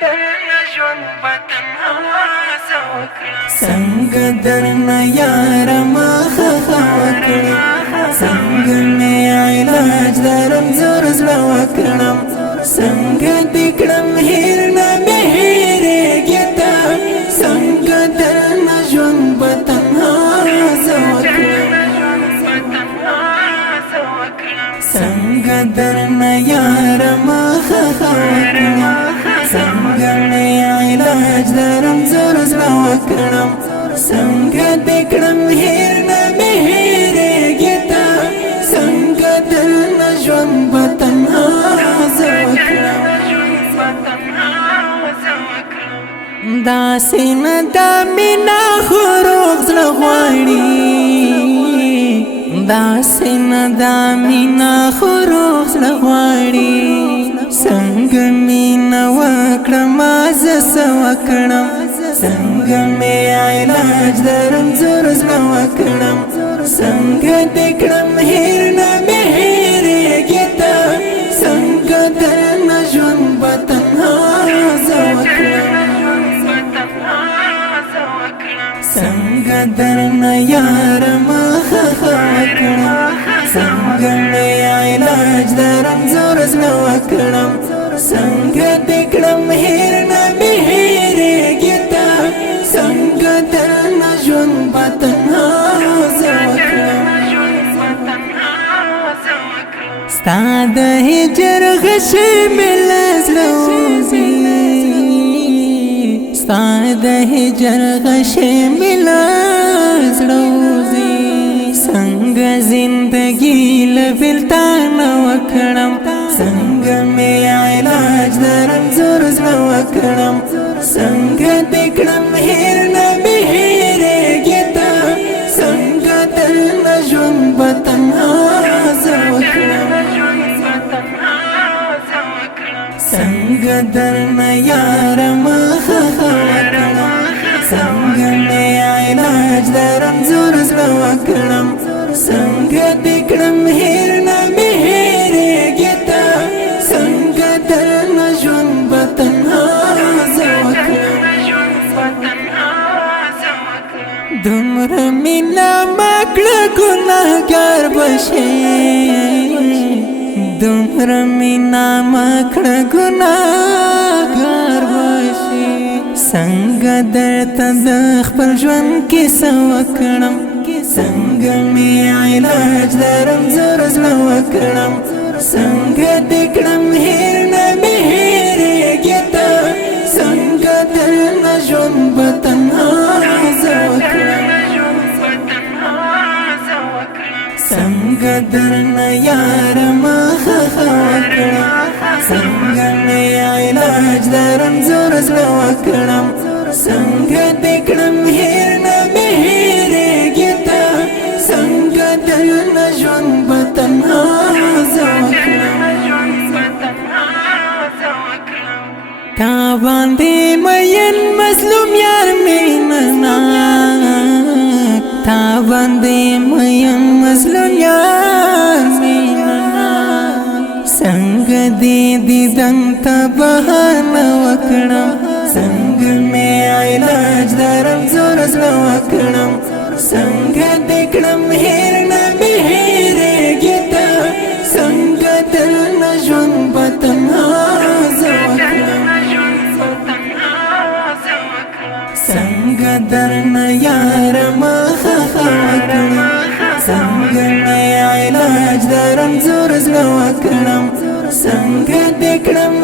درنه ژوند به تنها زه وکړم څنګه درنه یاره مخه ښه وکړې څنګه مې علاج لرم زور زړه وکړم څنګه دې کړم هېر نه مې هېرېږې ته څنګه درنه ژوند به تنها زه وکړم څنګه درنه یاره مخه ښه وکړم څنګه مې علاج لرم زور زړه وکړم څنګه دې کړم هېر نه مې هېرېږې ته څنګه درنه ژوند به تنها زه وکړم داسې نه دا مینه خو روغ زړه غواړي داسې نه دا مینه خو روغ زړه غواړي څنګه مینه وکړم زه څه وکړم څنګه مې علاج لرم زور زړه وکړم څنګه دې کړم هېر نه مې هېرېږې ته څنګه درنه ژوند به تنها زه وکړم څنګه درنه یاره مخه ښه وکړم څنګه مې علاج لرم زور زړه وکړم څنګه دې کړم هېر نه مې هېرېږې ته څنګه درنه ژوند به تنها زه وکړم ستا د هجر غشی مې له زړه وځي ستا د هجر غشی مې له زړه وځي څنګه زندګي له بېلتانه وکړم څنګه مې علاج لرم زور زړه وکړم څنګه دې کړم هېر نه مې هېرېږې ته څنګه درنه ژوند به تنها زه وکړم څنګه درنه یاره مخه ښه وکړم څنګه مې علاج لرم زور زړه وکړم څنګه دې کړم هېر نه مې هېرېږې ته څنګه درنه ژوند به تنها زه وکړم دومره مینه مه کړه ګناهګار به شې دومره مینه مه کړه ګناهګار به شې څنګه درته د خپل ژوند کیسه وکړم څنګه مې علاج لرم زور زړه وکړم څنګه دې کړم هېر نه مې هېرېږې ته څنګه درنه ژوند به تنها زه وکړم څنګه درنه یاره مخه ښه وکړم څنګه مې علاج لرم زور زړه وکړم څنګه دې کړم هېر نه مې هېرېږې ته څنګه درنه ژوند به تنها زه وکړم تا باندې مین مظلوم یار مینه ناک تا باندې مین مظلوم یار مینه ناک څنګه دې دیدن ته بهانه وکړم څنګه مې علاج لرم زور زړه وکړم څنګه دې کړم هېر نه مې هېرېږې ته څنګه درنه ژوند به تنها زه وکړم څنګه درنه یاره مخه ښه وکړم څنګه مې علاج لرم زور زړه وکړم څنګه دې کړم